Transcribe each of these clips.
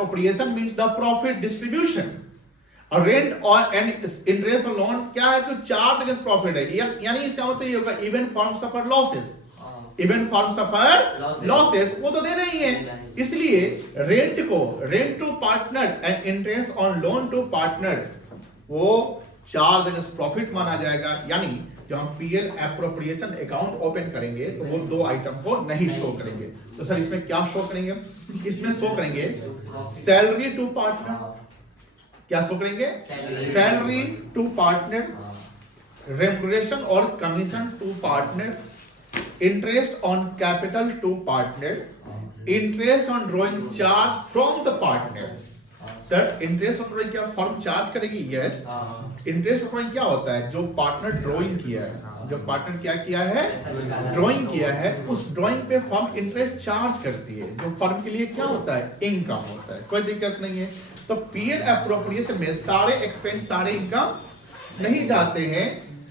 appropriation means the profit distribution. और rent और and interest और लोन क्या है कि चार्ज अगेंस्ट प्रॉफिट है, यानी इसका मतलब ये होगा even firm suffer losses, even firm suffer losses वो तो देना ही है, इसलिए rent to partner and interest on loan to partner वो चार्ज अगेंस्ट प्रॉफिट माना जाएगा। यानी जब हम पीएल एप्रोप्रिएशन अकाउंट ओपन करेंगे तो वो दो आइटम को नहीं शो करेंगे। तो सर इसमें क्या शो करेंगे? इसमें शो करेंगे सैलरी टू पार्टनर, क्या शो करेंगे? सैलरी टू पार्टनर, रेम्युनरेशन और commission to partner, interest on capital to partner, interest on drawing charge from the partner. Sir interest on drawing क्या फर्म चार्ज करेगी? Yes. Interest on drawing क्या होता है? जो partner drawing किया है, जो पार्टनर क्या किया है? ड्रॉइंग किया है, उस ड्रॉइंग पे फर्म इंटरेस्ट चार्ज करती है, जो फर्म के लिए क्या होता है? इनकम होता है, कोई दिक्कत नहीं है। तो पीएल एप्रोप्रिएशन में सारे एक्सपेंस सारे इनकम नहीं जाते हैं,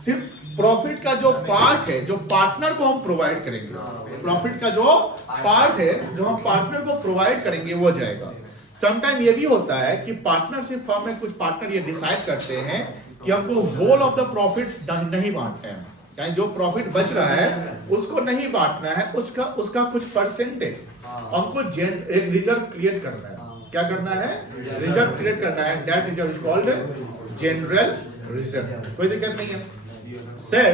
सिर्फ प्रॉफिट का जो पार्ट है जो पार्टनर को हम प्रोवाइड करेंगे, प्रॉफिट का जो पार्ट है जो हम पार्टनर को प्रोवाइड करेंगे वो जाएगा। समटाइम ये भी होता है कि पार्टनरशिप फर्म में कुछ पार्टनर ये डिसाइड करते हैं कि हमको होल ऑफ द प्रॉफिट नहीं बांटना है, यानी जो प्रॉफिट बच रहा है उसको नहीं बांटना है, उसका कुछ परसेंटेज हमको एक रिजर्व क्रिएट करना है। क्या करना है? रिजर्व क्रिएट करना है। That reserve is called general reserve. कोई दिक्कत नहीं है। सर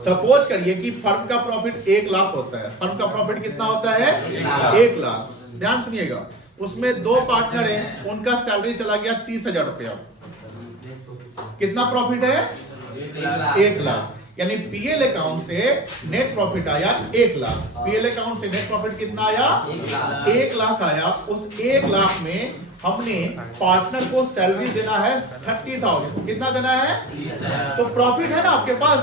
सपोज करिए कि फर्म का प्रॉफिट 1 लाख होता है। फर्म का प्रॉफिट कितना होता है? 1 लाख। ध्यान सुनिएगा, उसमें दो पार्टनर हैं, उनका सैलरी चला गया 30,000 रुपया। कितना प्रॉफिट है? 1 लाख। यानी पीएल अकाउंट से नेट प्रॉफिट आया 1 लाख। पीएल अकाउंट से नेट प्रॉफिट कितना आया? 1 लाख आया। उस 1 लाख में हमने पार्टनर को सैलरी देना है 30,000। कितना देना है? तो प्रॉफिट है ना आपके पास,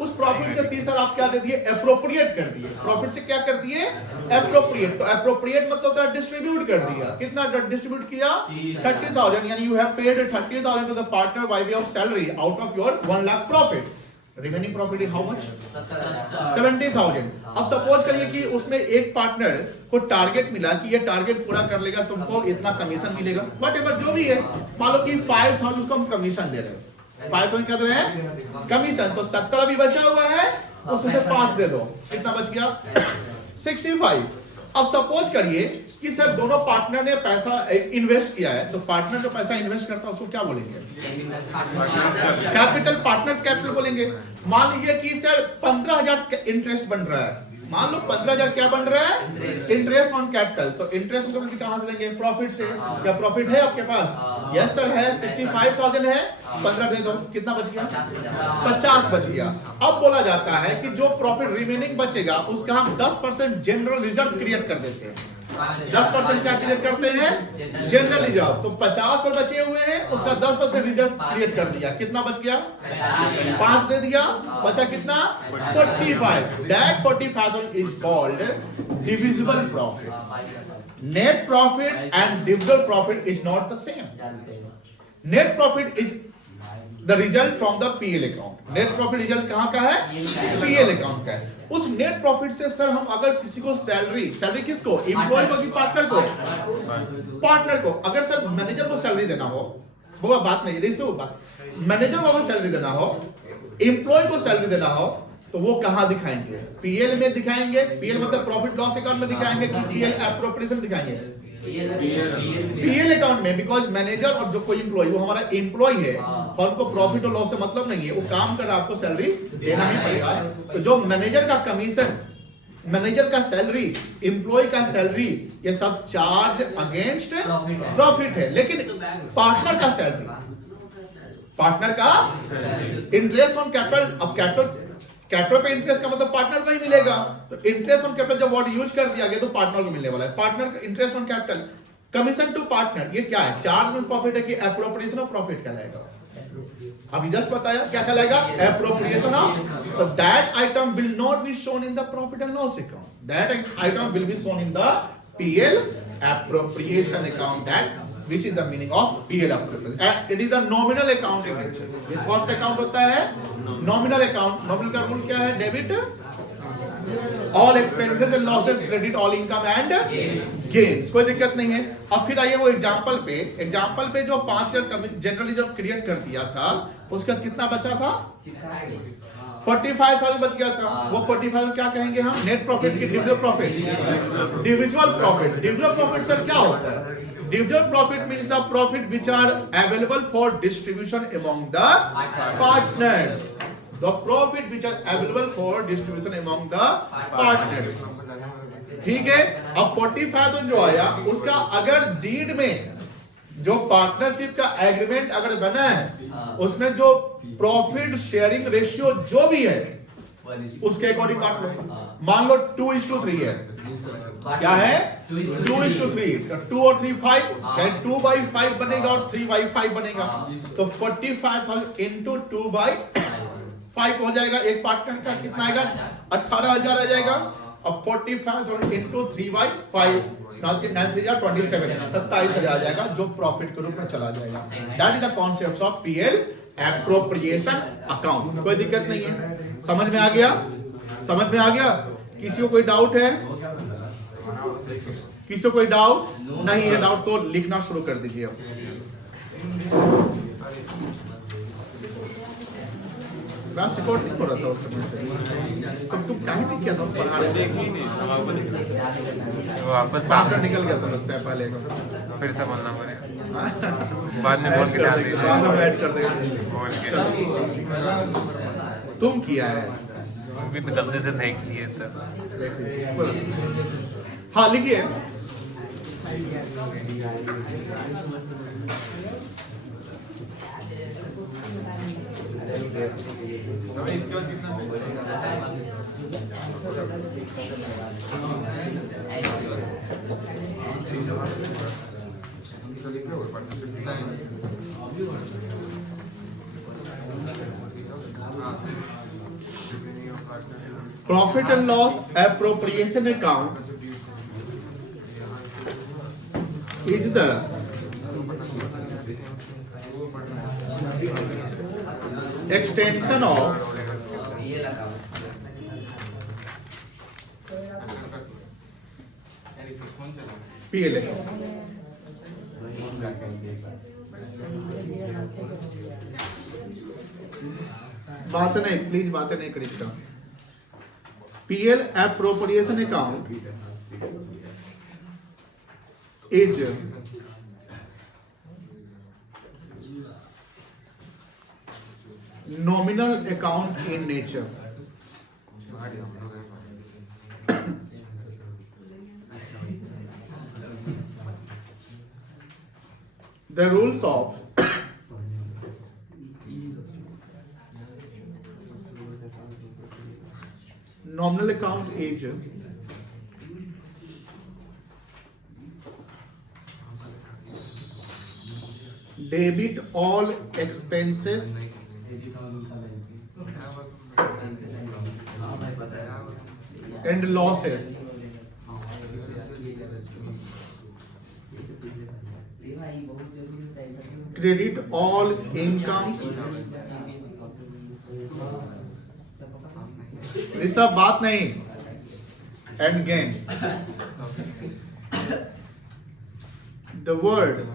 उस प्रॉफिट से 30,000 आप क्या दे दिए? एप्रोप्रिएट कर दिए। प्रॉफिट से क्या कर दिए? एप्रोप्रिएट। तो एप्रोप्रिएट मतलब होता है डिस्ट्रीब्यूट कर दिया। कितना डिस्ट्रीब्यूट किया? 30,000। यानी you have paid 30,000 to the partner by way of salary out of your 1 lakh profit. Remaining profit is how much? 70,000। अब सपोज करिए कि उसमें एक पार्टनर को टारगेट मिला कि ये टारगेट पूरा कर लेगा तुमको इतना कमीशन मिलेगा, व्हाटएवर जो भी है। मान लो कि 5,000 उसको हम कमीशन दे रहे हैं, 5,000 क्या दे रहे हैं? कमीशन। तो 70 अभी बचा हुआ है, उसमें से 5 दे दो, कितना बच गया? 65। अब सपोज करिए कि सर दोनों पार्टनर ने पैसा इन्वेस्ट किया है, तो पार्टनर जो पैसा इन्वेस्ट करता है उसको क्या बोलेंगे? कैपिटल, पार्टनर्स कैपिटल बोलेंगे। मान लीजिए कि सर 15,000 इंटरेस्ट बन रहा है। मान लो 15,000 क्या बन रहा है? Interest on capital. तो इंटरेस्ट ऑन कैपिटल कहां से देंगे? प्रॉफिट से। क्या प्रॉफिट है आपके पास? यस सर है। 65,000 है, 15 दे दो, कितना बच गया? 50 बच गया। अब बोला जाता है कि जो प्रॉफिट रिमेनिंग बचेगा उसका हम 10% जनरल रिजर्व क्रिएट कर देते हैं। 10% क्या क्रिएट करते हैं? General reserve. तो 50 और बचे हुए हैं, उसका 10% रिजर्व क्रिएट कर दिया। कितना बच गया? 5 दे दिया, बचा कितना? 45। That 45,000 is called divisible profit. Net profit and divisible profit is not the same. Net profit is the result from the PL account. Net profit result कहां का है? पीएल अकाउंट का है। उस नेट प्रॉफिट से सर हम अगर किसी को सैलरी किसको? एम्प्लॉय को कि पार्टनर को? पार्टनर को। अगर सर मैनेजर को सैलरी देना हो, वो बात नहीं रही, वो बात मैनेजर को अगर सैलरी देना हो, एम्प्लॉय को सैलरी देना हो, तो वो कहां दिखाएंगे? पीएल में दिखाएंगे। पीएल मतलब प्रॉफिट लॉस अकाउंट में दिखाएंगे कि पीएल एप्रोप्रिएशन दिखाएंगे? पीएल अकाउंट में। बिकॉज मैनेजर और जो कोई एम्प्लॉय, वो हमारा एम्प्लॉय है, फर्म को प्रॉफिट और लॉस से मतलब नहीं है, वो काम कर रहा है, आपको सैलरी देना ही पड़ेगा। तो जो मैनेजर का कमीशन, मैनेजर का सैलरी, एम्प्लॉय का सैलरी, ये सब चार्ज अगेंस्ट प्रॉफिट है। लेकिन पार्टनर का सैलरी, पार्टनर का इंटरेस्ट ऑन कैपिटल, अब कैपिटल पे इंटरेस्ट का मतलब पार्टनर को ही मिलेगा। तो इंटरेस्ट ऑन कैपिटल जब वर्ड यूज कर दिया गया तो पार्टनर को मिलने वाला है। पार्टनर का interest on capital, commission to partner, ये क्या है? चार्ज में प्रॉफिट है कि एप्रोप्रिएशन ऑफ प्रॉफिट कहलाएगा? अभी जस्ट बताया क्या कहलाएगा? Appropriation of. तो that item will not be shown in the profit and loss account. That item will be shown in the PL appropriation account. That which is the meaning of PL appropriation. It is the nominal account in nature. ये कौन सा account होता है? Nominal account. Nominal का rule क्या है? Debit all expenses and losses, credit all income and gains. कोई दिक्कत नहीं है. अब फिर आइए वो एग्जाम्पल पे जो 5,000 जनरल रिजर्व क्रिएट कर दिया था, उसका कितना बचा था? 45,000 बच गया था. वो 45,000 क्या कहेंगे हम? नेट प्रॉफिट की divisible profit. Divisible profit sir क्या होता है? Dividend profit means the profit which are available for distribution among the partners. The profit which are available for distribution among the partners. ठीक है. अब 45,000 जो आया, उसका अगर डीड में जो पार्टनरशिप का एग्रीमेंट अगर बना है, उसमें जो प्रॉफिट शेयरिंग रेशियो जो भी है, उसके अकॉर्डिंग बांट लो. मान लो 2:3 है. क्या है? 2:3. 2 और 3 5, 2/5 बनेगा और 3/5 बनेगा. तो 45,000 into 2/5 हो जाएगा. एक पार्टनर का कितना आएगा? 18,000 आ जाएगा. अब 45,000 into 3/5, 9,327, 27,000 आ जाएगा, जो प्रॉफिट के रूप में चला जाएगा. That is the concept of PL appropriation account. कोई दिक्कत नहीं है. समझ में आ गया? समझ में आ गया? किसी को कोई डाउट है? किसी को कोई डाउट नहीं है? डाउट तो लिखना शुरू कर दीजिए. अब मैं रिकॉर्ड नहीं कर रहा था उस समय से. तब तुम काहे नहीं किया था? पढ़ा रहे थे ही नहीं. वो वापस साफ निकल गया था लगता है पहले का. फिर से बोलना पड़ेगा. बाद में बोल के डाल देंगे. बाद में ऐड कर देंगे. बोल के तुम किया है भी तो गलती से नहीं किए तो. हाँ लिखिए. Profit and loss appropriation account is the extension of PL account. बात नहीं, प्लीज बातें नहीं करिएगा. PL appropriation account is nominal account in nature. The rules of nominal account is debit all expenses and losses, credit all incomes. ये सब बात नहीं. And gains. The word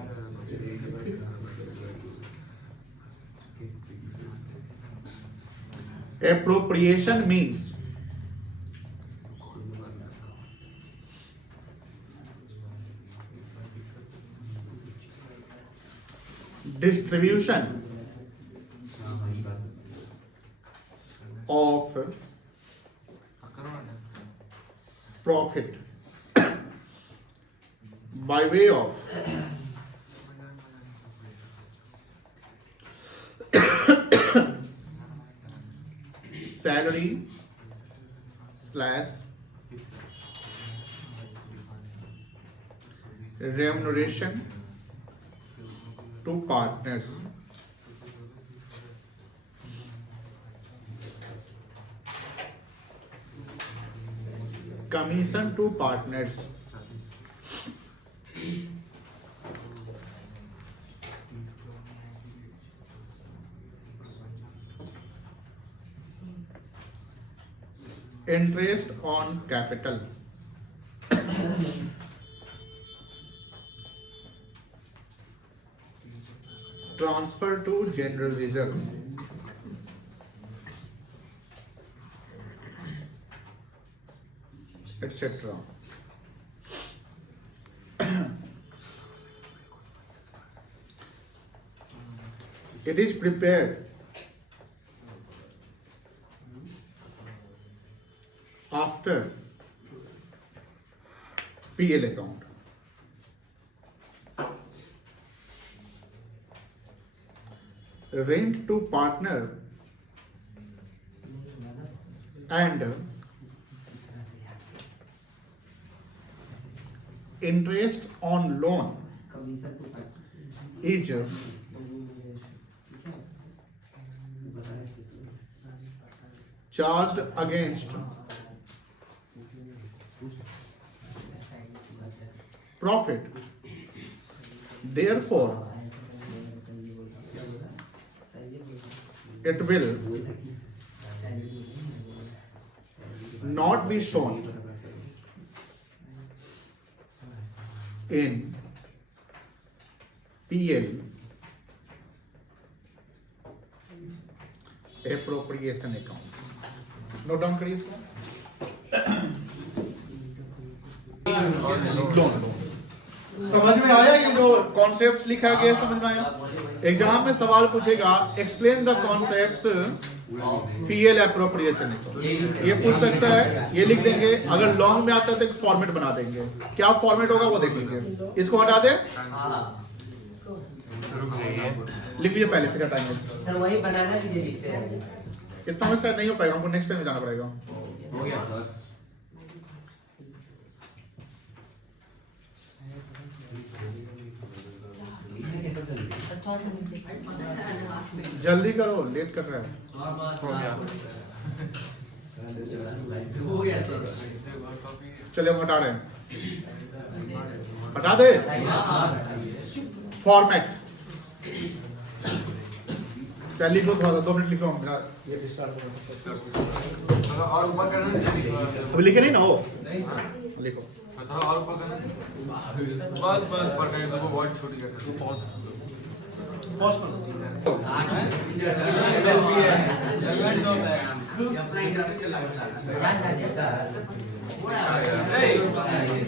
appropriation means distribution of profit by way of salary / remuneration to partners. Commission to partners. Interest on capital, transfer to general reserve, etc. It is prepared after PL account. Rent to partner and interest on loan is charged against profit. Therefore, it will not be shown in PL appropriation account. Note down करिए इसको। समझ में आया ये जो concepts लिखा गया, समझ में आया? एग्जाम में सवाल पूछेगा explain the concepts PL appropriation, ये पूछ सकता है, ये लिख देंगे। अगर लॉन्ग में आता है तो एक फॉर्मेट बना देंगे, क्या फॉर्मेट होगा वो देख लीजिए। इसको हटा दे, लिख लीजिए पहले, फिर हटाएंगे। सर वही बनाना दीजिए, लिखते हैं। इतना में शायद नहीं हो पाएगा, हमको नेक्स्ट पेज में जाना पड़ेगा। हो गया सर। जल्दी करो, लेट कर रहा है। हो गया सर। चलिए हम हटा रहे हैं, हटा दे फॉर्मेट। चल लिखो, थोड़ा 2 मिनट लिखो, हम ये डिस्टार्ट हो थोड़ा और ऊपर करना है। अभी लिखे नहीं ना हो, नहीं सर, लिखो थोड़ा और ऊपर करना है। बस बस पर कर दो, वर्ड छोटी कर दो। पॉज पॉज करो।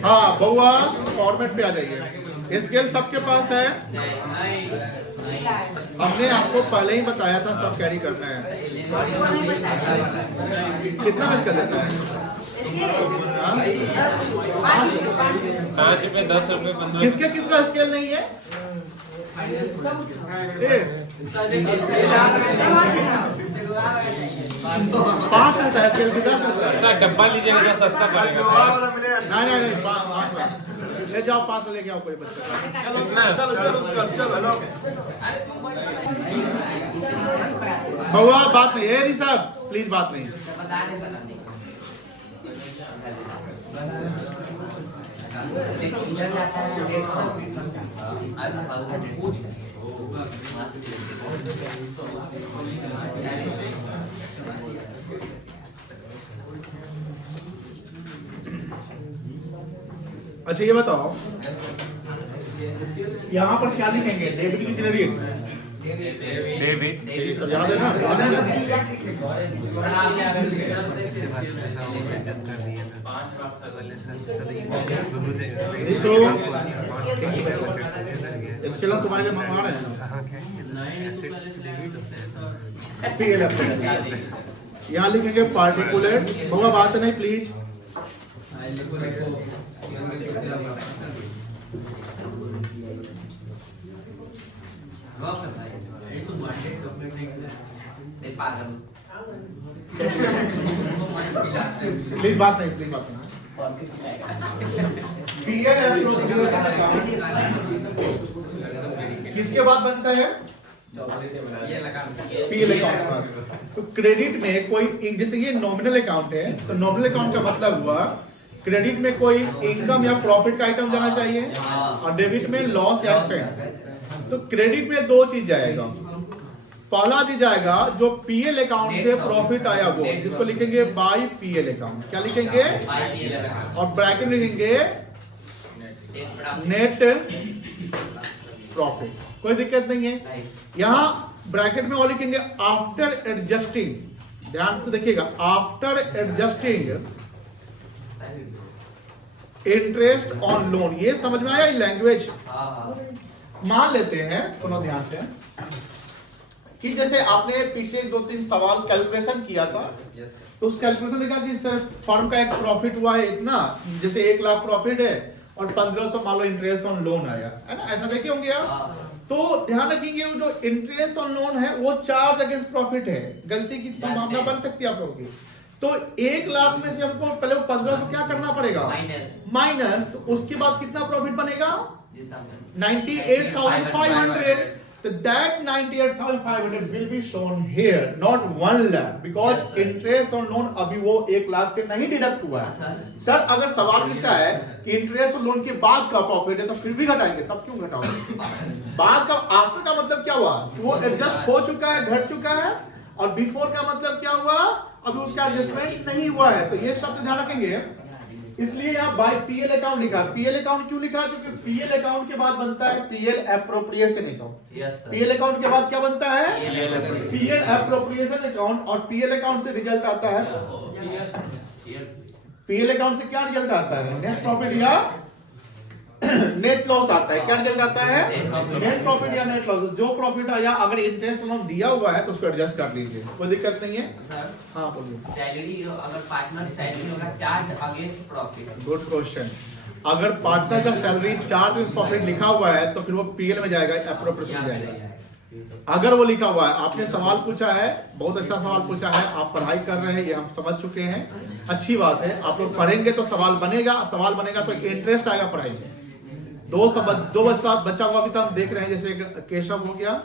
हाँ बउआ, फॉर्मेट पे आ जाइए। स्केल सबके पास है, हमने आपको पहले ही बताया था, सब कैरी करना है। कितना मिस कर देता है? 5 रुपए 10 रुपए 15। किसके किसका स्केल नहीं है? Yes. 5 मिलता है स्केल की, 10 मिलता है। सर डब्बा लीजिएगा तो सस्ता पड़ेगा। नहीं 5 ले जाओ, 5 लेके आओ कोई बच्चा। चलो बउआ बात नहीं है, ऋषभ प्लीज बात नहीं। अच्छा ये बताओ, यहाँ पर क्या लिखेंगे? डेबिट की क्रेडिट? डेविड सब याद है ना? इसके लिए तुम्हारे लिए मंगवा रहे हैं। यहाँ लिखेंगे पार्टिकुलर्स। होगा बात नहीं प्लीज। प्लीज बात नहीं, प्लीज बात नहीं। किसके बाद बनता है? पीएल अकाउंट बाद। तो क्रेडिट में कोई, जैसे ये नॉमिनल अकाउंट है, तो नॉमिनल अकाउंट का मतलब हुआ क्रेडिट में कोई इनकम या प्रॉफिट का आइटम जाना चाहिए, और डेबिट में लॉस या एक्सपेंस। तो क्रेडिट में 2 चीज जाएगा, पहला चीज आएगा जो पीएल अकाउंट से Net प्रॉफिट आया वो, Net जिसको लिखेंगे बाय पीएल अकाउंट। क्या लिखेंगे? और ब्रैकेट में लिखेंगे नेट प्रॉफिट। कोई दिक्कत नहीं है। यहां ब्रैकेट में वो लिखेंगे आफ्टर एडजस्टिंग, ध्यान से देखिएगा, after adjusting interest on loan. ये समझ में आया लैंग्वेज? मान लेते हैं, सुनो ध्यान से, कि जैसे आपने पीछे 2-3 सवाल कैलकुलेशन किया था, तो उस कैलकुलेशन देखा कि सर फर्म का एक प्रॉफिट हुआ है इतना, जैसे 1 लाख प्रॉफिट है और 1500 मान लो इंटरेस्ट ऑन लोन आया है ना, ऐसा देखे होंगे आप। तो ध्यान रखेंगे जो इंटरेस्ट ऑन लोन है वो चार्ज अगेंस्ट प्रॉफिट है, गलती की संभावना बन सकती है आप लोगों की। तो 1 लाख में से हमको पहले 1500 क्या करना पड़ेगा? माइनस। तो उसके बाद कितना प्रॉफिट बनेगा? 98,500। So that 98,500 will be shown here, not 1 lakh, because interest on loan अभी वो 1 लाख से नहीं डिडक्ट हुआ है। सर अगर सवाल पूछता है कि इंटरेस्ट ऑन लोन के बाद का प्रॉफिट है तो फिर भी घटाएंगे, तब क्यों घटाओगे? बाद का, आफ्टर का मतलब क्या हुआ? वो एडजस्ट हो चुका है, घट चुका है, और बिफोर का मतलब क्या हुआ? अभी उसका एडजस्टमेंट नहीं हुआ है। तो ये शब्द ध्यान रखेंगे, इसलिए यहाँ बाय पीएल अकाउंट लिखा। पीएल अकाउंट क्यों लिखा? क्योंकि पीएल अकाउंट के बाद बनता है PL appropriation account. PL account के बाद क्या बनता है? PL appropriation account. और पीएल अकाउंट से रिजल्ट आता है, पीएल अकाउंट से क्या रिजल्ट आता है? नेट प्रॉफिट या नेट लॉस आता है। क्या रिजल्ट आता है? नेट प्रॉफिट या नेट लॉस। जो प्रॉफिट आया अगर इंटरेस्ट अमाउंट दिया हुआ है तो उसको एडजस्ट कर लीजिए, कोई दिक्कत नहीं है। हाँ बोलिए। सैलरी अगर पार्टनर सैलरी होगा charge against profit. Good question. अगर पार्टनर का सैलरी चार्ज विद प्रॉफिट लिखा हुआ है तो फिर वो पीएल में जाएगा, एप्रोप्रिएशन में जाएगा। अगर वो लिखा हुआ है, आपने सवाल पूछा है, बहुत अच्छा सवाल पूछा है, आप पढ़ाई कर रहे हैं, ये हम समझ चुके हैं, अच्छी बात है। आप लोग पढ़ेंगे तो सवाल बनेगा, सवाल बनेगा तो इंटरेस्ट आएगा पढ़ाई में। दो बच्चा को अभी तो हम देख रहे हैं, जैसे केशव हो गया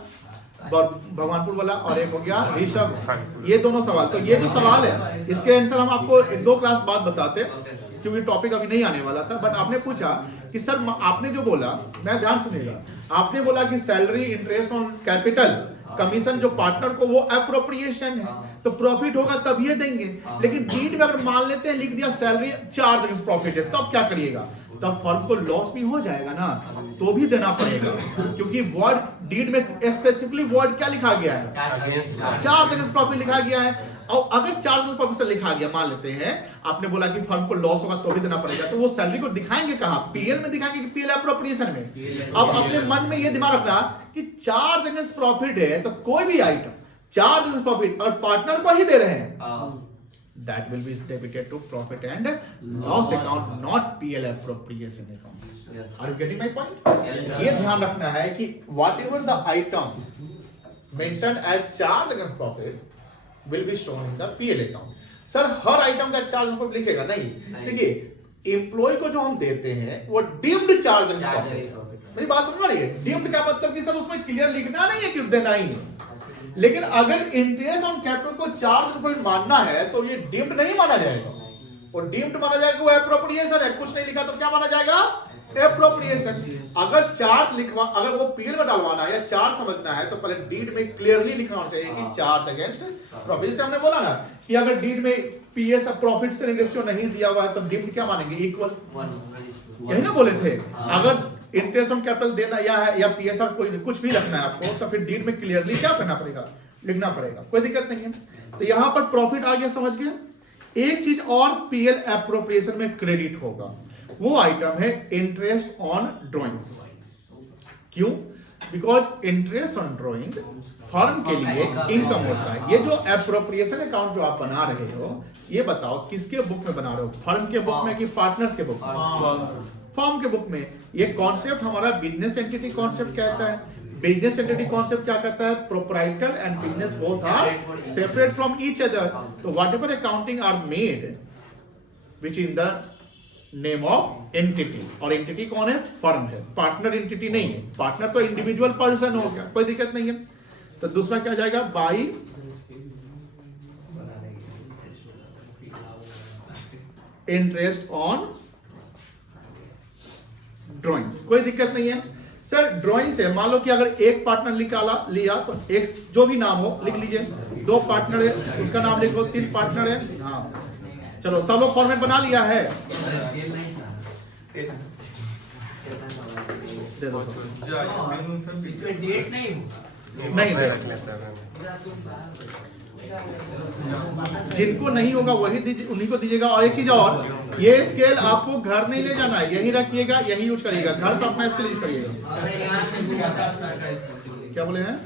भगवानपुर वाला और एक हो गया ऋषभ, ये दोनों सवाल। तो ये जो सवाल है इसके आंसर हम आपको 1-2 क्लास बाद बताते, क्योंकि टॉपिक अभी नहीं आने वाला था। बट आपने पूछा कि सर आपने जो बोला, मैं ध्यान सुनिएगा, आपने बोला कि salary, interest on capital, commission जो पार्टनर को वो एप्रोप्रिएशन है, तो प्रॉफिट होगा तब ये देंगे। लेकिन डीड में अगर मान लेते हैं लिख दिया सैलरी चार्ज अगेंस्ट प्रॉफिट है, तब क्या करिएगा? तब फर्म को लॉस भी हो जाएगा ना, तो भी देना पड़ेगा, क्योंकि वर्ड डीड में स्पेसिफिकली वर्ड क्या लिखा गया है? चार्ज अगेंस्ट प्रॉफिट लिखा गया है। और अगर चार्ज अगेंस्ट प्रॉफिट से लिखा गया, मान लेते हैं आपने बोला कि फर्म को लॉस होगा तो भी देना पड़ेगा, तो वो सैलरी को दिखाएंगे कहां? पीएल में दिखाएंगे कि पीएल एप्रोप्रिएशन में? अब अपने मन में ये दिमाग रखना कि चार्ज अगेंस्ट प्रॉफिट है तो कोई भी आइटम चार्ज अगेंस्ट प्रॉफिट अगर पार्टनर को ही दे रहे हैं, that will be debited to profit and loss account, not PL appropriation account. Are you getting my point? ये ध्यान रखना है कि whatever the item mentioned as charge against profit will be shown in the PL account. Sir her item का charge profit लिखेगा? नहीं। देखिए employ को जो हम देते हैं वो डीम्ड चार्ज अगेंस्ट प्रॉफिट। मेरी बात समझ रही है? डीम्ड का मतलब कि सर उसमें क्लियर लिखना नहीं है कि देना ही है। लेकिन अगर इंटरेस्ट ऑन कैपिटल को चार्ज पॉइंट मानना है तो ये डीम्ड नहीं माना जाएगा, और डीम्ड माना जाएगा वो एप्रोप्रिएशन है। कुछ नहीं लिखा तो क्या माना जाएगा? एप्रोप्रिएशन। अगर चार्ज लिखवा, अगर वो पीएल में डालवाना है या चार्ज समझना है तो पहले डीड में क्लियरली लिखना होना चाहिए कि चार्ज अगेंस्ट प्रॉफिट। जैसे हमने बोला ना कि अगर डीड में पीएस प्रॉफिट से रेशियो नहीं दिया हुआ है तो डीम्ड क्या मानेंगे? इक्वल। यही ना बोले थे? अगर इंटरेस्ट ऑन कैपिटल देना या पीएसआर कोई कुछ भी रखना है आपको, तो फिर डीड में क्लियरली क्या करना पड़ेगा? लिखना पड़ेगा, कोई दिक्कत नहीं है। तो यहां पर प्रॉफिट आ गया, समझ गए। एक चीज और पीएल एप्रोप्रिएशन में क्रेडिट होगा, वो आइटम है इंटरेस्ट ऑन ड्रॉइंग्स। क्यों? Because interest on drawing firm के लिए इनकम होता है। ये जो एप्रोप्रिएशन अकाउंट जो आप बना रहे हो, ये बताओ किसके बुक में बना रहे हो? फर्म के बुक में कि पार्टनर्स के बुक में? फर्म के बुक में। ये कॉन्सेप्ट हमारा बिजनेस एंटिटी कॉन्सेप्ट कहता है। बिजनेस एंटिटी कॉन्सेप्ट क्या कहता है? Proprietor and business both are separate from each other. तो whatever accounting are made which in the name of entity, और एंटिटी कौन है? फर्म है, पार्टनर एंटिटी नहीं है। पार्टनर तो इंडिविजुअल पर्सन हो गया, कोई दिक्कत नहीं है। तो दूसरा क्या जाएगा? बाई इंटरेस्ट ऑन ड्रॉइंग्स, कोई दिक्कत नहीं है। सर ड्राइंग से मान लो कि अगर एक पार्टनर निकाला लिया तो एक जो भी नाम हो लिख लीजिए, 2 पार्टनर है उसका नाम लिख लो, 3 पार्टनर है, हाँ चलो सब लोग फॉर्मेट बना लिया है, दे दो इसमें डेट नहीं नहीं जिनको नहीं होगा वही दीजिए, उन्हीं को दीजिएगा। और एक चीज और, ये स्केल आपको घर नहीं ले जाना है, यही रखिएगा, यही यूज करिएगा, घर पर अपना स्केल यूज करिएगा। अरे यहाँ से क्या बोले हैं?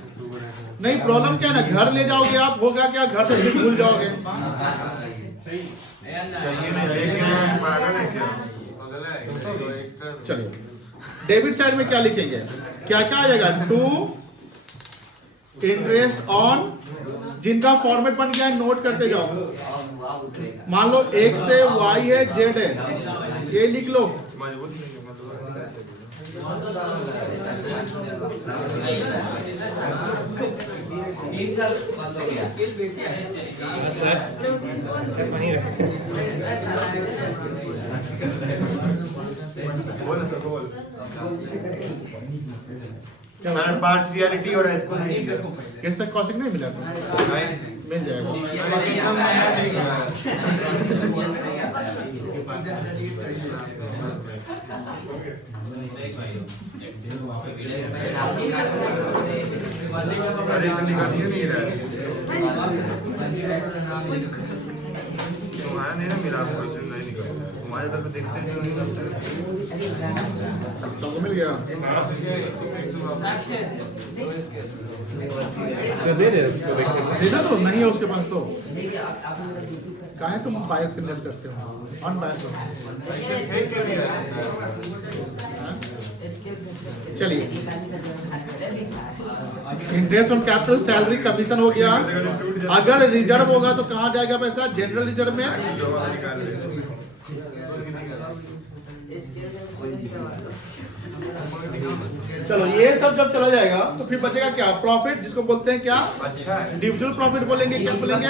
नहीं प्रॉब्लम क्या है ना, घर ले जाओगे आप, होगा क्या घर से फिर भूल जाओगे। चलिए डेबिट साइड में क्या लिखेंगे, क्या क्या आ जाएगा, टू इंटरेस्ट ऑन, जिनका फॉर्मेट बन गया है नोट करते जाओ। मान लो एक से y है z है, ये लिख लो। सर वहीं रखें। पार्शियलिटी और इसको नहीं कैसे कॉसिक नहीं मिला था? मिल जाएगा। अरे इतनी गाड़ी नहीं रहा तुम्हारा नहीं ना मिला, क्वेश्चन नहीं निकलता तुम्हारे तरफ देखते हैं नहीं निकलता। सबको मिल गया, दे दे उसको देख के। देना तो नहीं है उसके पास तो काहे तुम बायस कन्वेंस करते हो, अनबायस हो। चलिए interest on capital, salary, commission हो गया। अगर रिजर्व होगा तो कहाँ जाएगा पैसा, जनरल रिजर्व में। चलो ये सब जब चला जाएगा तो फिर बचेगा क्या, प्रॉफिट, जिसको बोलते हैं क्या, अच्छा इंडिविजुअल प्रॉफिट बोलेंगे, क्या बोलेंगे,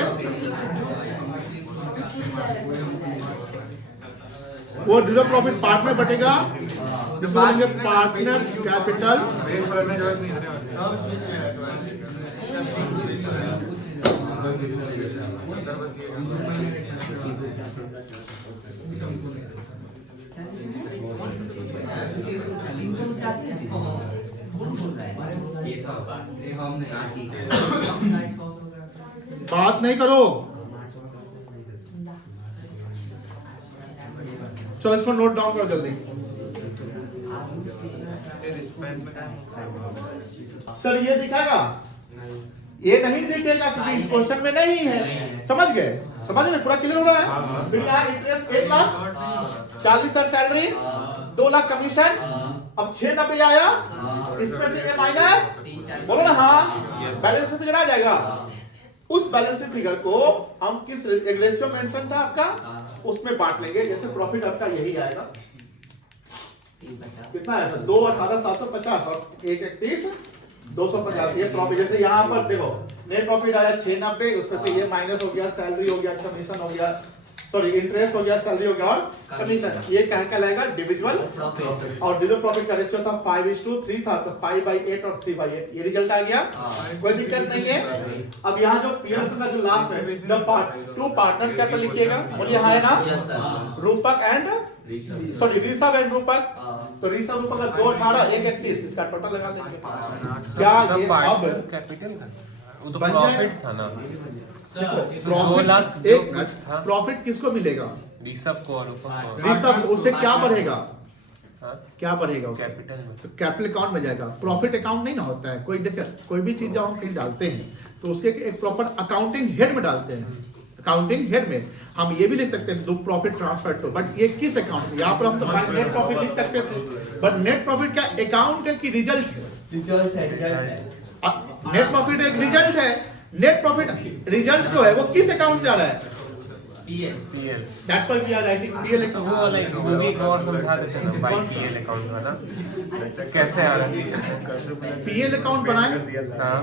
वो इंडिविजुअल प्रॉफिट पार्ट में बटेगा, जिसको बोलेंगे पार्टनर्स कैपिटल। बात नहीं करो, चलो इसको नोट डाउन करो जल्दी। सर ये दिखाएगा, ये नहीं दिखेगा क्योंकि इस क्वेश्चन में नहीं है। समझ गए, समझ गए, पूरा क्लियर हो रहा है। फिर यहाँ इंटरेस्ट 1,40,000 सैलरी, 2 लाख कमीशन, अब 690 आया, इसमें से ये माइनस, बोलो ना हाँ, बैलेंस फिगर आ जाएगा। उस बैलेंस फिगर को हम किस रेशियो मेंशन था आपका, उसमें बांट लेंगे। जैसे प्रॉफिट आपका यही आएगा, कितना आया था, 2,18,750 और 1,31,250। ये प्रॉफिट, जैसे यहाँ पर देखो नेट प्रॉफिट आया 690, उसमें से ये माइनस हो गया, सैलरी हो गया, कमीशन हो गया, सॉरी इंटरेस्ट हो गया, सैलरी हो गया और कमीशन। ये क्या कहलाएगा, इंडिविजुअल प्रॉफिट। और इंडिविजुअल प्रॉफिट का रेशियो था 5:3 था, तो 5/8 और 3/8 ये रिजल्ट आ गया। कोई दिक्कत नहीं है। अब यहाँ जो पीएस का जो लास्ट है, द टू पार्टनर्स कैपिटल लिखिएगा, बोलिए हाँ है ना, रूपक एंड सॉरी ऋषभ एंड रूपक। तो ऋषभ रूपक का 218 131, इसका टोटल लगा देंगे। क्या ये अब कैपिटल था, वो तो बन प्रॉफिट था ना। प्रॉफिट किसको मिलेगा, ऋषभ को और ऊपर को। ऋषभ, उससे क्या बढ़ेगा, हाँ? क्या बढ़ेगा उससे, कैपिटल में। तो कैपिटल अकाउंट में जाएगा। प्रॉफिट अकाउंट नहीं ना होता है, कोई देखिए कोई भी चीज जब हम कहीं डालते हैं तो उसके एक प्रॉपर अकाउंटिंग हेड में डालते हैं। अकाउंटिंग हेड में हम ये भी लिख सकते हैं, दो प्रॉफिट ट्रांसफर टू, बट ये किस अकाउंट से, यहाँ पर हम तो नेट प्रॉफिट लिख सकते थे, बट नेट प्रॉफिट क्या अकाउंट है कि रिजल्ट है, नेट प्रॉफिट एक रिजल्ट है। नेट प्रॉफिट रिजल्ट जो है वो किस अकाउंट से आ रहा है, PL PL. That's why we are writing PL तो वो वाला वो भी एक और समझा देते हैं भाई पीएल अकाउंट वाला कैसे आ रहा है। पीएल अकाउंट बनाए, हाँ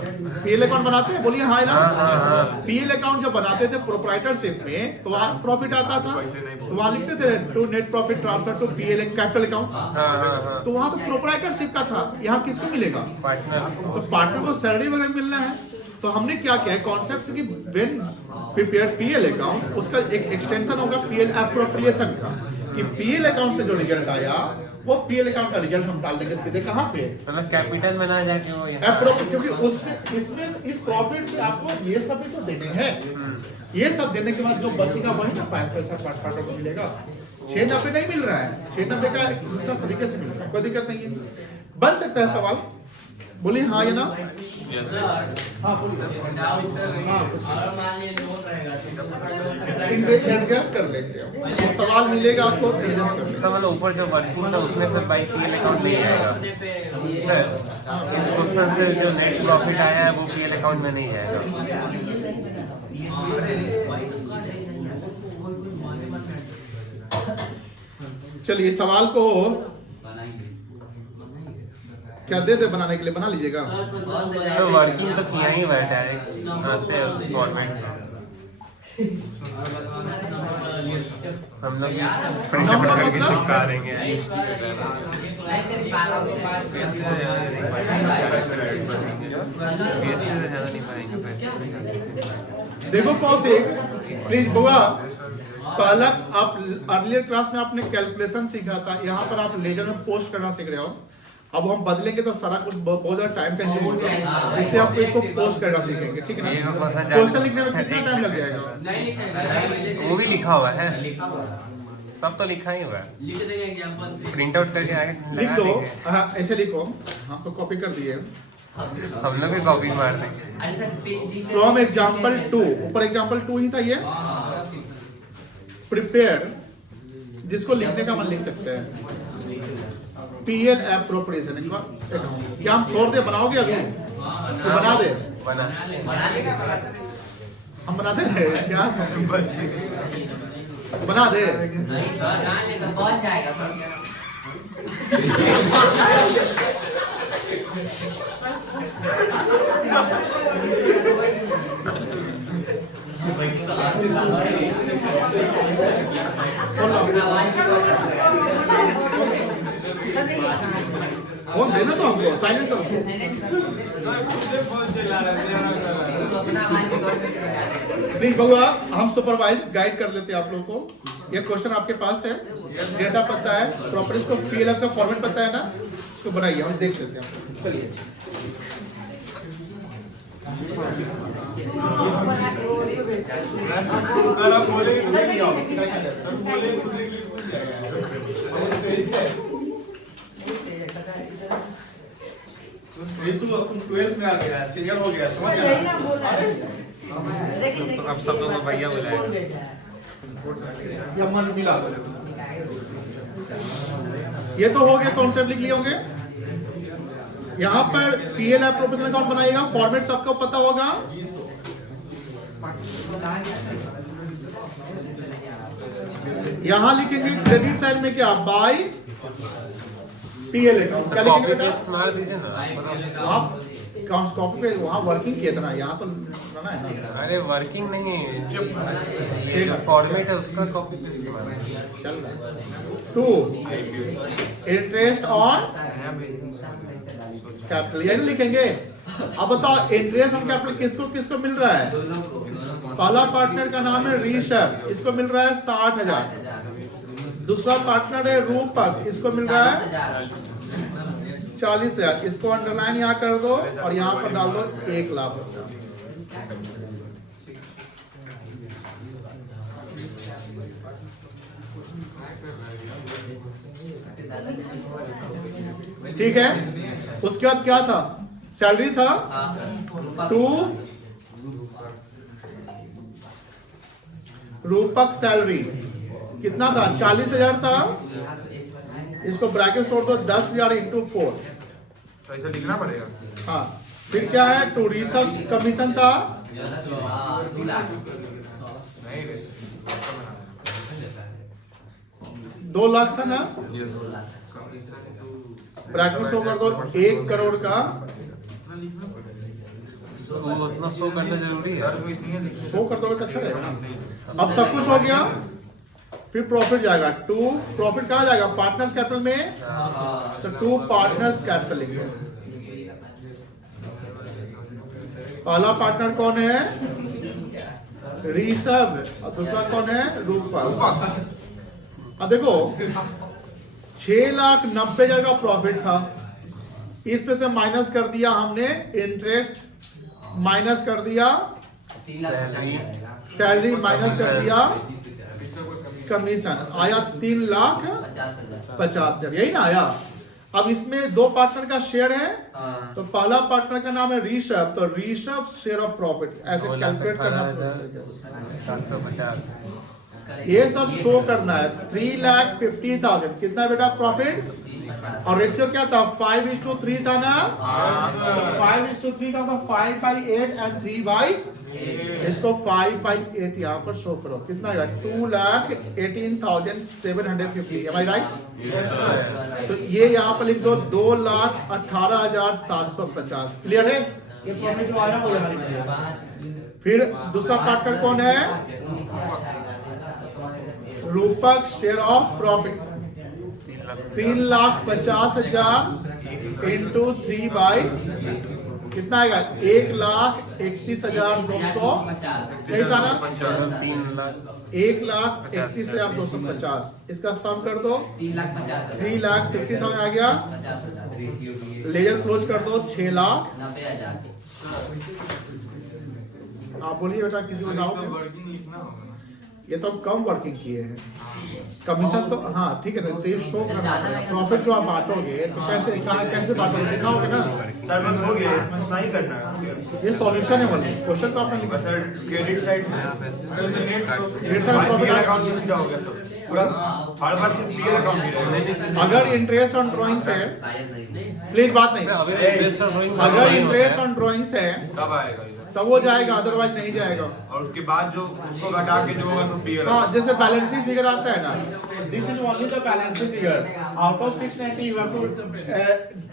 पीएल अकाउंट बनाते हैं, बोलिए हाँ है हाँ हाँ ना। हाँ। पीएल अकाउंट जब बनाते थे प्रोप्राइटरशिप में तो वहाँ प्रॉफिट आता था, तो वहाँ लिखते थे to net profit transfer to PL capital account, हाँ हाँ हाँ। तो वहाँ तो प्रोप्राइटरशिप का था। यहाँ किसको मिलेगा? पार्टनर्स तो पार्टनर को सैलरी वगैरह मिलना है। तो हमने क्या किया है कॉन्सेप्ट कि व्हेन प्रिपेयर पीएल अकाउंट, उसका एक एक्सटेंशन होगा पीएल एप्रोप्रिएशन का, कि पीएल अकाउंट से जो रिजल्ट आया वो पीएल अकाउंट का रिजल्ट हम डाल देंगे सीधे कहाँ पे, मतलब कैपिटल में ना जाके वो क्योंकि उसमें इसमें इस प्रॉफिट से आपको ये सब भी तो देने हैं। ये सब देने के बाद जो बचेगा वही ना पैसा पार्टनर को मिलेगा। 690 नहीं मिल रहा है, 690 का एक दूसरा तरीके से मिल रहा है, कोई दिक्कत नहीं है। बन सकता है सवाल, बोलिए हाँ या ना। हाँ बोलिए हाँ, एडजस्ट कर लेंगे, तो सवाल मिलेगा आपको एडजस्ट कर लेंगे। सर मतलब ऊपर जो वर्किंग था उसमें सर बाई पीएल अकाउंट नहीं आएगा सर। इस क्वेश्चन से जो नेट प्रॉफिट आया है वो पीएल अकाउंट में नहीं आएगा। चलिए सवाल को क्या दे दे बनाने के लिए, बना लीजिएगा। सर वर्किंग तो किया ही हुआ है, डायरेक्ट आते हैं उस फॉर्मेट में। हम लोग प्रिंट आउट करके चिपका देंगे। देखो कौशिक प्लीज बुआ, पहला आप अर्लियर क्लास में आपने कैलकुलेशन सीखा था, यहाँ पर आप लेजर में पोस्ट करना सीख रहे हो। अब हम बदलेंगे तो सारा कुछ बहुत ज्यादा टाइम कंज्यूम होगा, इसलिए आपको इसको पोस्ट करना सीखेंगे, ठीक है ना। क्वेश्चन लिखने में कितना टाइम लग जाएगा? वो भी लिखा हुआ है, सब तो लिखा ही हुआ है। प्रिंट आउट करके आगे लिख लगा दो, देंगे। हाँ ऐसे लिखो, हाँ तो कॉपी कर दिए। हम लोग भी कॉपी मार देंगे। फ्रॉम एग्जाम्पल 2, ऊपर एग्जाम्पल 2 ही था ये। प्रिपेयर, जिसको लिखने का मन लिख सकते हैं, पीएल एप्रोप्रिएशन क्या हम छोड़ दे, बनाओगे अभी तो बना दे, हम बना दे क्या बना दे। फोन देना तो हमको, साइलेंट करो। प्लीज बउआ, हम सुपरवाइज गाइड कर लेते हैं आप लोगों को। ये क्वेश्चन आपके पास है, डेटा पता है, प्रॉपर्टीज को पीएलएफ का फॉर्मेट पता है ना, इसको बनाइए, हम देख लेते हैं। चलिए सर आप बोले तुम 12th में आ गया, सीनियर हो गया, समझ गया। तो अब सब लोग को भैया बुलाएंगे। या मन मिला, ये तो हो गया, कॉन्सेप्ट लिख लिए होंगे। यहाँ पर पीएल एप्रोप्रिएशन अकाउंट बनाइएगा, फॉर्मेट सबको पता होगा। यहाँ लिखेंगे क्रेडिट साइड में क्या, बाय पीएल अकाउंट, क्या लिखेंगे कॉपी बेटा? पेस्ट मार दीजिए ना। वहाँ अकाउंट्स कॉपी पे वहाँ वर्किंग कितना है, यहाँ तो ना है ना। अरे वर्किंग नहीं है, जो फॉर्मेट है उसका कॉपी पेस्ट मार दीजिए। चल रहा है। 2 इंटरेस्ट ऑन कैपिटल, यही लिखेंगे। अब बताओ इंटरेस्ट ऑन कैपिटल किसको किसको मिल रहा है? पहला पार्टनर का नाम है ऋषभ, इसको मिल रहा है 60,000। दूसरा पार्टनर है रूपक, इसको मिल रहा है 40,000। इसको अंडरलाइन यहाँ कर दो और यहाँ पर डाल दो 1 लाख रुपया। ठीक है, उसके बाद क्या था, सैलरी था 2, रूपक सैलरी कितना था, 40,000 था। इसको ब्रैकेट छोड़ दो, 10,000 इंटू 4। तो ऐसा लिखना पड़ेगा। हाँ, फिर क्या है, टू ऋषभ कमीशन था नहीं रे 2 लाख था ना, यस ब्रैकेट में शो कर दो 1 करोड़ का, वो उतना शो करना जरूरी है। शो कर दोगे तो अच्छा रहेगा ना। अब सब कुछ हो गया, फिर प्रॉफिट जाएगा 2, प्रॉफिट कहाँ जाएगा, पार्टनर्स कैपिटल में, तो 2 पार्टनर्स कैपिटल लिखिए। पहला पार्टनर कौन है, ऋषभ, और दूसरा कौन है, रूपक। अब देखो 6,90,000 का प्रॉफिट था, इसमें से माइनस कर दिया हमने इंटरेस्ट, माइनस कर दिया सैलरी, माइनस कर दिया कमीशन, आया 3,50,000, यही ना आया। अब इसमें 2 पार्टनर का शेयर है, तो पहला पार्टनर का नाम है ऋषभ, तो ऋषभ शेयर ऑफ प्रॉफिट ऐसे कैलकुलेट करना, 750। ये सब शो करना है। 3,50,000 कितना बेटा प्रॉफिट, और रेशियो क्या था, 5:3 था ना, 5:3 था, तो 5/8 एंड 3/8, इसको 5/8 यहाँ पर शो करो, कितना आएगा, 2,18,750, एम आई राइट। तो ये यहाँ पर लिख दो 2,18,750, क्लियर है, ये प्रॉफिट जो आया वो यहाँ लिख दिया। फिर दूसरा पार्टनर कौन है, रूपक शेयर ऑफ प्रॉफिट, 3,50,000 इंटू 3/, कितना आएगा, 1,31,200, यही था ना, 1,31,250, इसका सम कर दो, 3,50,000 आ गया, लेजर क्लोज कर दो 6,90,000। आप बोलिए बेटा, किसी को डाउट है, वर्किंग लिखना होगा ना, ये तो हम कम वर्किंग किए हैं, कमीशन तो हाँ ठीक है ना, तो ये शो करना है, प्रॉफिट जो आप बांटोगे तो कैसे, कहाँ कैसे बांटोगे, दिखाओगे ना सर बस हो गया, इसमें इतना ही करना है। ये सॉल्यूशन है, बोलिए क्वेश्चन तो आपने लिखा, बस सर क्रेडिट साइड में ढेर सारा प्रॉफिट अकाउंट में सीधा हो गया सब पूरा, हर बार सिर्फ पीएल अकाउंट ही रहेगा। अगर इंटरेस्ट ऑन ड्रॉइंग्स है, प्लीज बात नहीं, अगर इंटरेस्ट ऑन ड्रॉइंग्स है तब आएगा इधर, तब वो जाएगा, अदरवाइज नहीं जाएगा। और उसके बाद जो उसको घटा के जो होगा सब पीएल। हाँ, जैसे बैलेंस शीट फिगर आता है ना, this is only the balance sheet figure, out of 690 you have to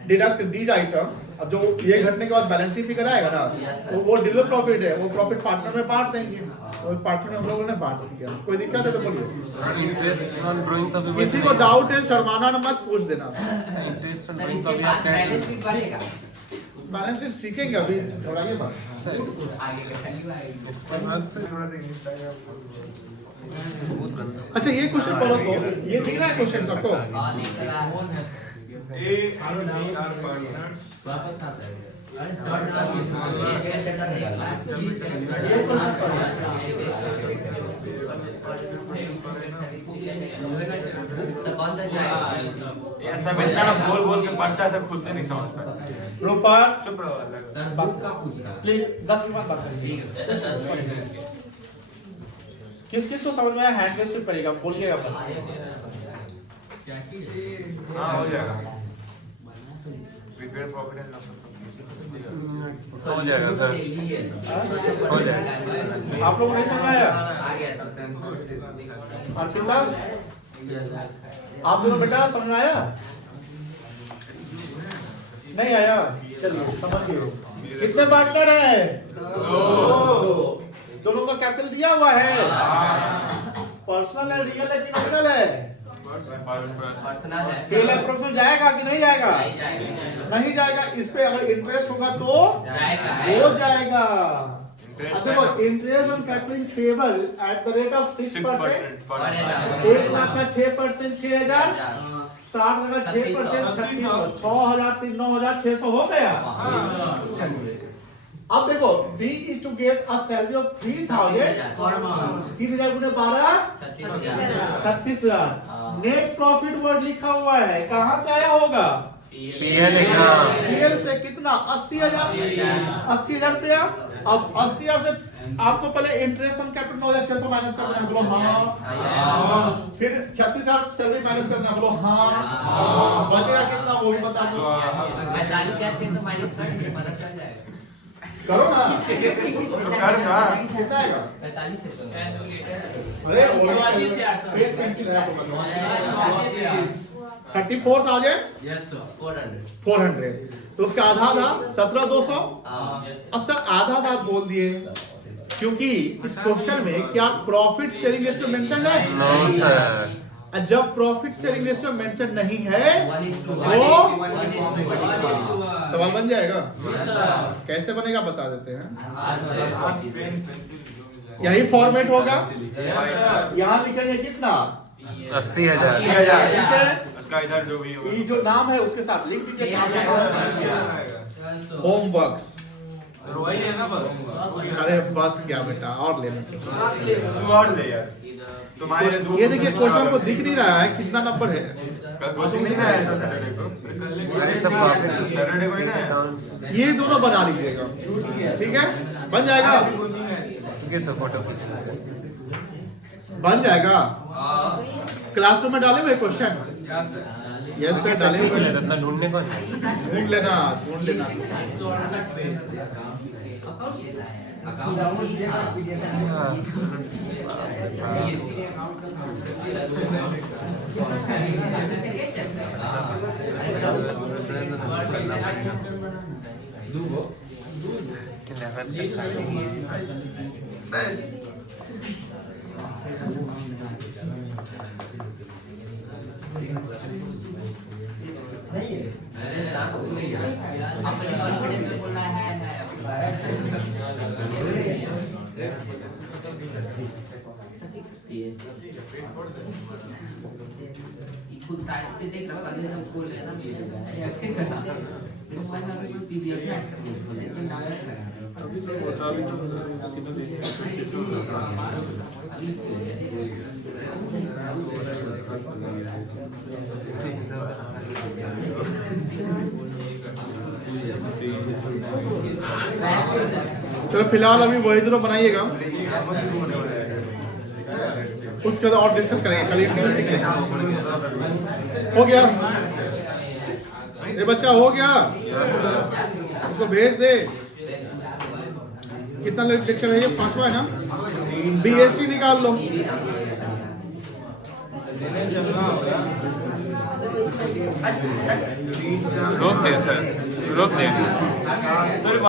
deduct these items. अब जो ये घटने के बाद बैलेंस शीट फिगर आएगा ना, तो वो डिलीवर प्रॉफिट है, वो प्रॉफिट पार्टनर में बांट देंगे, और पार्टनर में हम लोगों ने बांट दिया। कोई दिक्कत है तो बोलिए, इंटरेस्ट ऑन ड्राइंग तो भी किसी को डाउट है शर्माना न मत पूछ देना। इंटरेस्ट ऑन ड्राइंग तो भी आप बैलेंस शीट बढ़ेगा, बैलेंस शीट सीखेंगे अभी थोड़ा, ये बात इसके बाद से बहुत गंदा। अच्छा ये क्वेश्चन पढ़ो तो, ये दिख रहा है क्वेश्चन सबको, A R D R partners ऐसा इतना ना बोल बोल के पढ़ता है, खुद नहीं समझता। रूपक चुप रहो प्लीज 10 मिनट बात करिए। किस किस को समझ में आया, हैंड रेस से करेगा, बोलिएगा आप। हाँ हो जाएगा, प्रीपेड प्रॉफिट एंड लॉस हो जाएगा सर, हो जाएगा। आप लोगों को नहीं समझ आया, अर्पिता आप दोनों बेटा समझ में आया, नहीं आया, चलिए समझिए। कितने पार्टनर है, 2, दोनों का कैपिटल दिया हुआ है, पर्सनल है, रियल है कि नॉमिनल है, पर्सनल है, स्केल अप्रोक्स जाएगा कि नहीं जाएगा, नहीं जाएगा। इस पे अगर इंटरेस्ट होगा तो हो जाएगा। देखो interest on capital payable at the rate of 6%, 1 lakh का 6%, 6,000, 60 का 6%, 3600, 6,000, 9,600 हो गया। अब देखो B is to get a salary of 3,000, 3,000 गुने 12, 36,000। नेट प्रॉफिट वर्ड लिखा हुआ है, कहाँ से आया होगा, पीएल से। कितना, 80,000 रुपया। अब 80,000 से आपको पहले इंटरेस्ट ऑन कैपिटल 9,600 माइनस कर देना, बोलो हाँ। फिर 36,000 सैलरी माइनस करना, बोलो हाँ। बचेगा कितना वो भी बता दो। 45,600 माइनस कर देंगे, पता चल जाएगा। करो ना। कर ना। कितना आएगा? 45 है तो अरे एक पेंसिल है आपके पास। 34,000 यस सर 400 400 तो उसका आधा था 17,200। हाँ अब सर आधा था आप बोल दिए क्योंकि इस क्वेश्चन में क्या प्रॉफिट शेयरिंग रेशियो मेंशन है? No sir. और जब प्रॉफिट शेयरिंग रेशियो मेंशन नहीं है 1:1 तो सवाल बन जाएगा। कैसे बनेगा बता देते हैं। यही फॉर्मेट होगा। यहाँ लिखेंगे कितना? 80,000। ठीक है। इसका इधर जो भी ये जो नाम है उसके साथ लिख दीजिए होमवर्क्स। वही है ना बस। अरे बस क्या बेटा और लेना। तू और ले यार। तुम्हारे ये देखिए क्वेश्चन को दिख नहीं रहा है कितना नंबर है। कल कोचिंग नहीं आया था सैटरडे को। ये सब प्रॉफिट सैटरडे को ही ना आया। ये दोनों बना लीजिएगा ठीक है बन जाएगा ये सब फोटो खींच लेते हैं। बन जाएगा। क्लासरूम में डाले हुए क्वेश्चन। यस सर डाले खींच हुए लेते हैं, इतना ढूंढने को नहीं। ढूंढ लेना चलो फिलहाल अभी वही दोनों बनाइएगा उसके बाद और डिस्कस करेंगे कल एक सीख लेंगे। हो गया ये बच्चा हो गया उसको भेज दे। कितना लेक्चर है ये 5वां है ना। बीएसटी निकाल लो। रोक दे सर रोक दे।